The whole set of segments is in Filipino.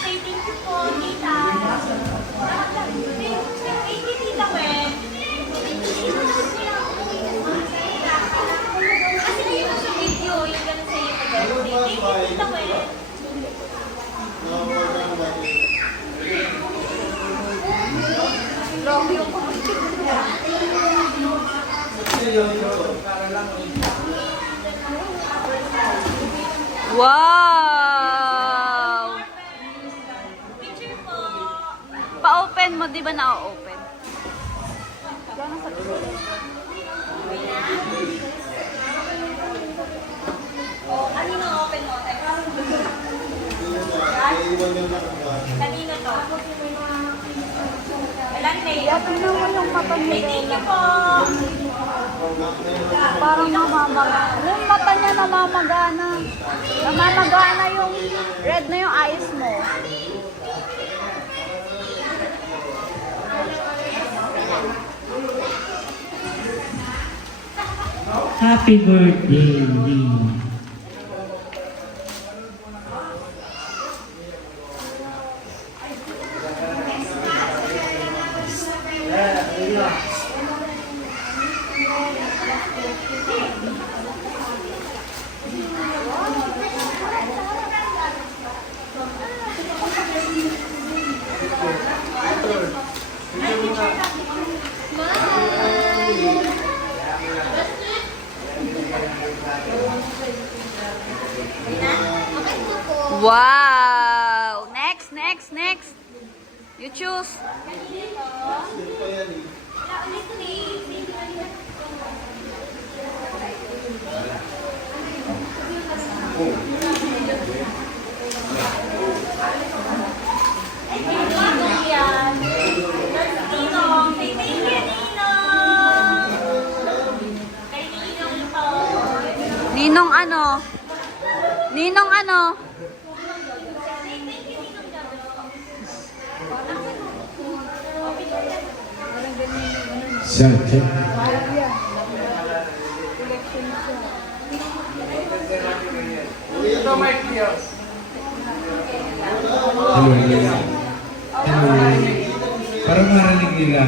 Thank you po, tita. Thank you, tita Wen. Kasi na yun sa video, yung ganun sa iyo. Thank you, tita Wen. Wow! Picture po. Pa-open mo, di ba na-open? Gano'n sa Ano yung open mo? Kanino to? Wala na yun. tingnan mo yung mata Ay, niya. thank you po. Parang namamaga. Yung mata niya namamagana. Namamagana yung red na yung eyes mo. Happy birthday, Lee. Wow! Next, next, next. You choose. Ninong ano? Ninong ano? Second. Hello. Hello. Para marinig nila.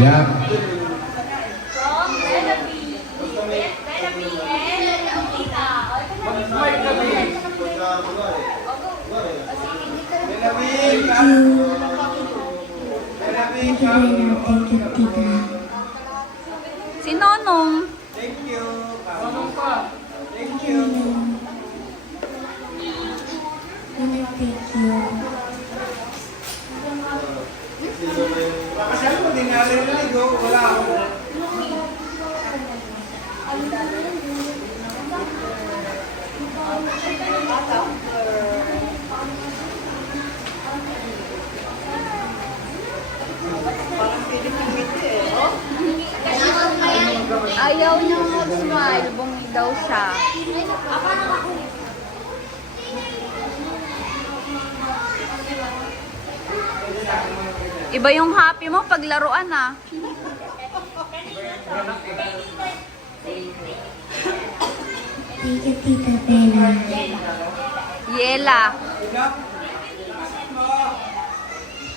Yeah. Si Nonong. Ayaw niya mag-smile. Bungi daw siya. Iba yung happy mo pag laruan ah. Tita Tita Bella. Yela. Tita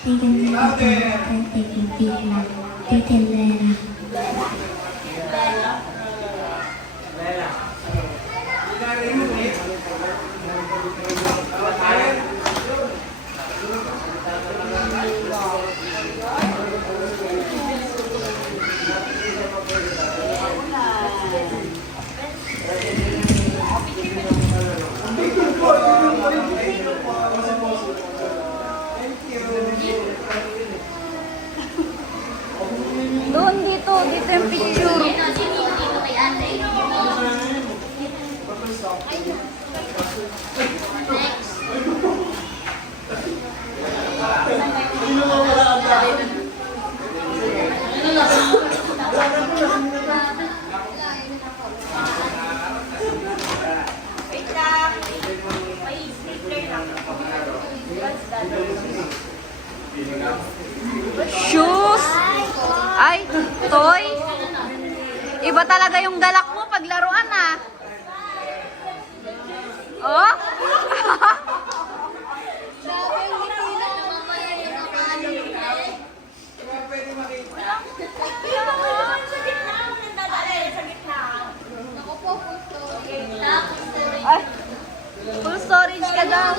Tita Bella. Tita Bella. Doon dito yung picture. Shoes. Ay, toy. Iba talaga yung galak mo pag laruan ah. Oh? Ay, full storage ka daw.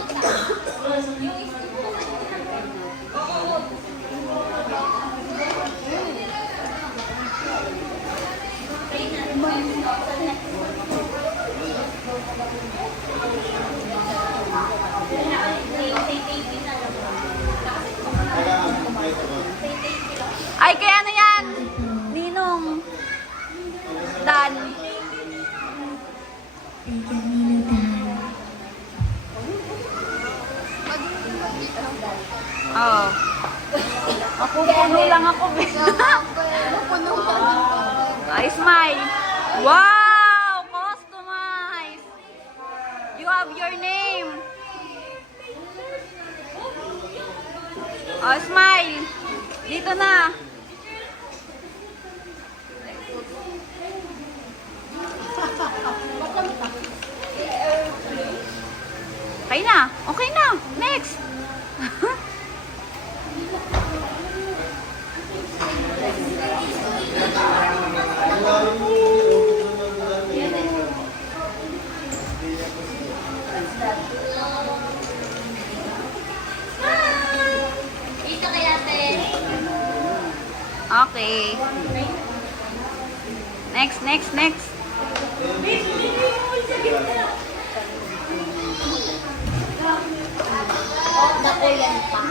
Ay, kaya ano yan? Ninong. Dan. Thank you, Ninong. Oo. Ako, puno lang ako. Ay, smile. Wow! Customized. You have your name. Oh, smile. Dito na. Okay na. Okay na. Next. Ito kaya, te. Okay. Next, next, next. Nakuyan pa.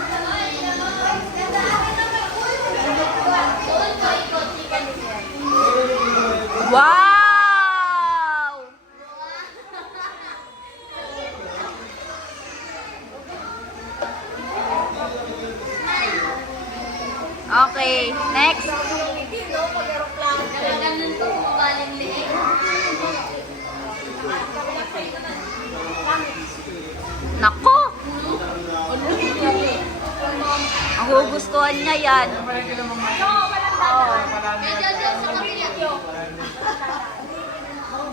Wow! Okay, next. Ganun to, mabaling liit. Nako! Ang gugustuhan niya yan. Oh. Medyo dyan sa kapila.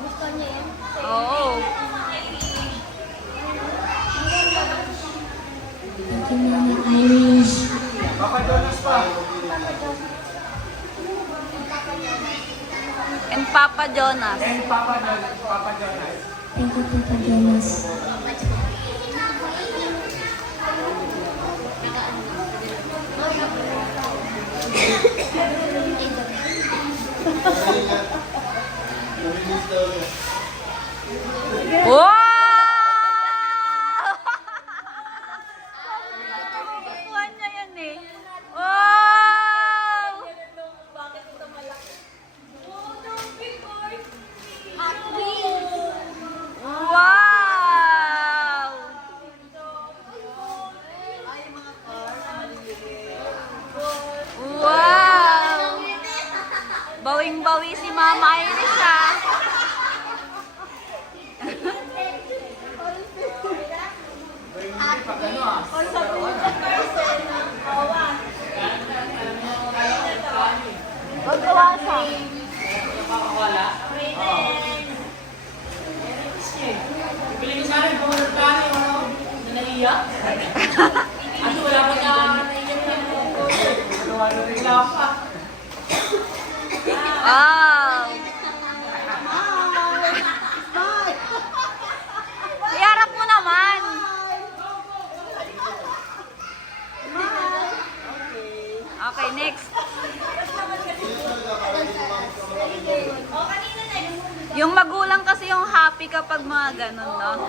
Gusto niya yan? Oo. Thank you, Mama Iris. And Papa Jonas. Thank you, Papa Jonas. Wow! Gustuhan niya yan eh. Wow! Wow! Wow! Bawing-bawi si Mama Iris ah. Magkawasa. Bili ko sana yung pumunod ka na yung ano, na naiyak. Ano, wala pa ka naiyak na yung ano, naiyak pa. Wow! Iharap mo naman. Okay, next. Yung magulang kasi yung happy kapag mga ganun, no?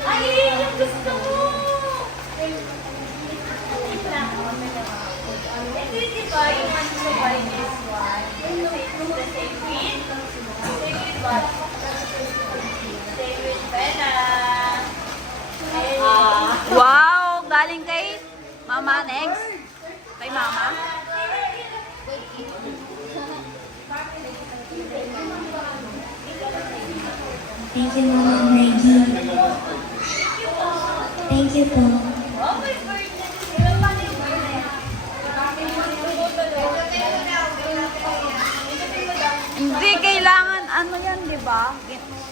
Ay, yung gusto mo! Ito yung diba, yung ano sa this one? The sacred? Sacred what? Sacred pena. Wow! Galing kay Mama next. Kay Mama. Thank you, Mama Maggie. Thank you po. ano yan, di ba?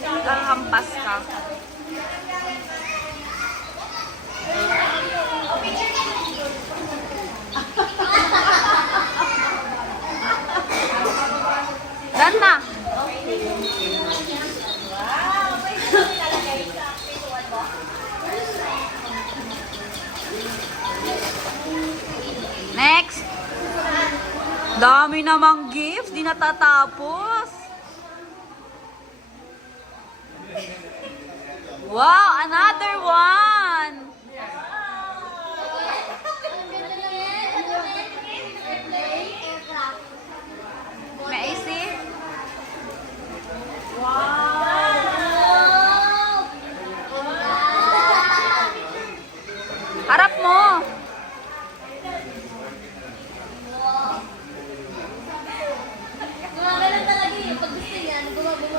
Kahampas ka. Dan na. Next. Dami namang gifts, di natatapos. Wow, another one. May I see? Harap mo. Gumagana talaga eh. Pag gusto yan, gumagana.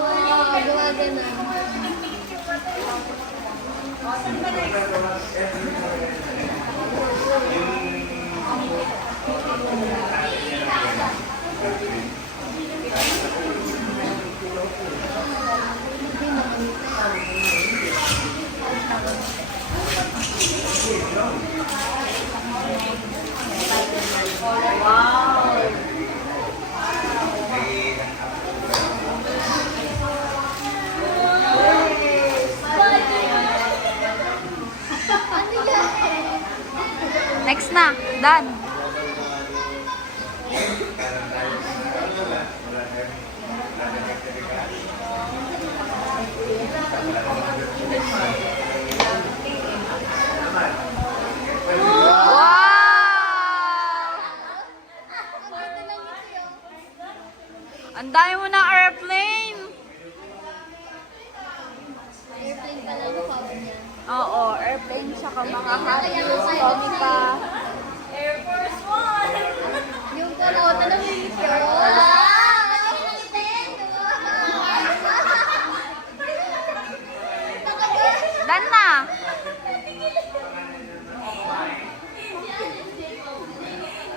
Next na, Dan. Ang dami mo ng airplane. Airplane pala ang power niya. Oo, airplane siya ka mga halos, Tonica. Air Force One! Yung kalawatan ng meteor. Dan na.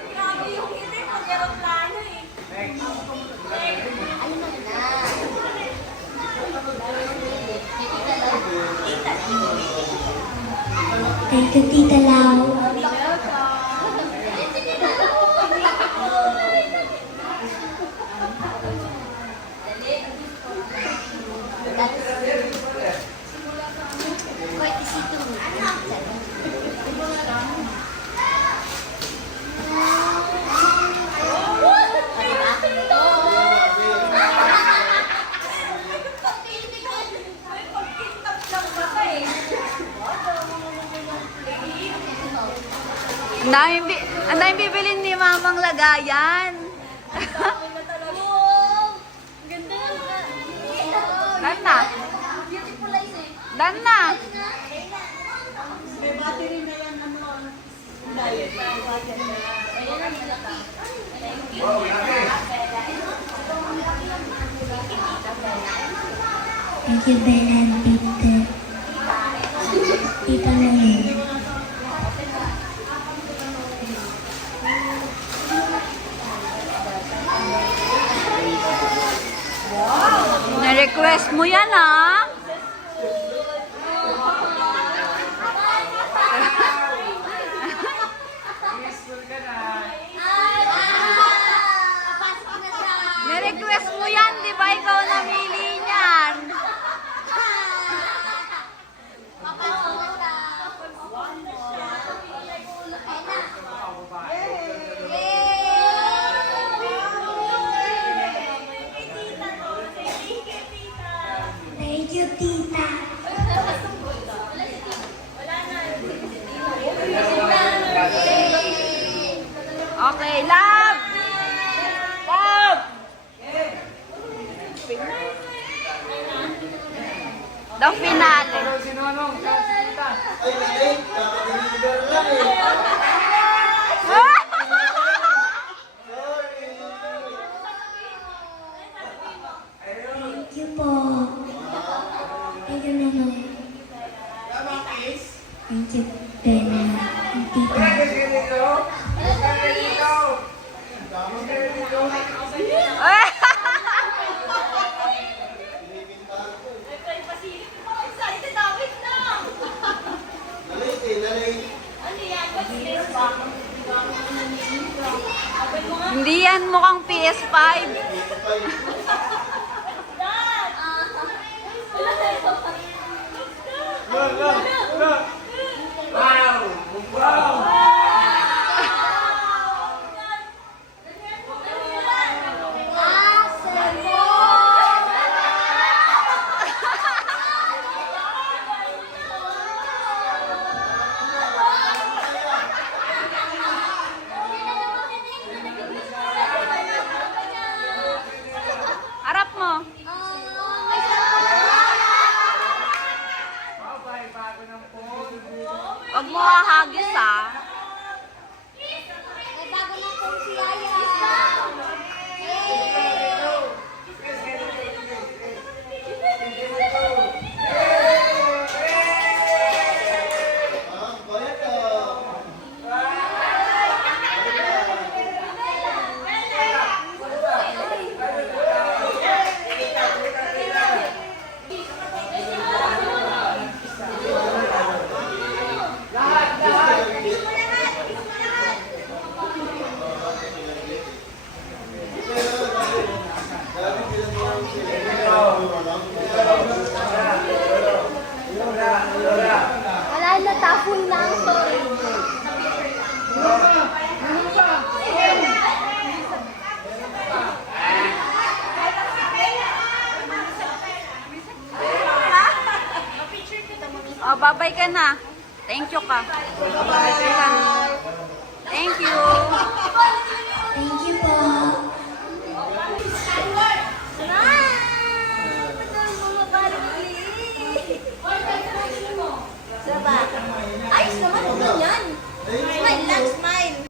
Grabe yung hindi mag-aeroplano eh. Thank you, Tita Lau. Ang daming bibilin ni Mamang lagayan. Ganda Dan na. Beautiful eyes eh. Dan na. Thank you, Bella and Peter. Tita Lorraine. Na-request mo yan, ha? Na-request mo yan, di ba? Ikaw namili niyan. Thank you, Tita. Okay, love! Love! The finale. Thank you po. Thank you, Mama. Thank you, Bella and Tita. Ano yan? What's this box? Open mo nga. Hindi yan mukhang PS5. Harap mo. Huwag mo hahagis ah. May bago na pong si Yaya. Wala na, tapon na ang story. Oh, babay ka na. Thank you ka. Babay ka na. Thank you.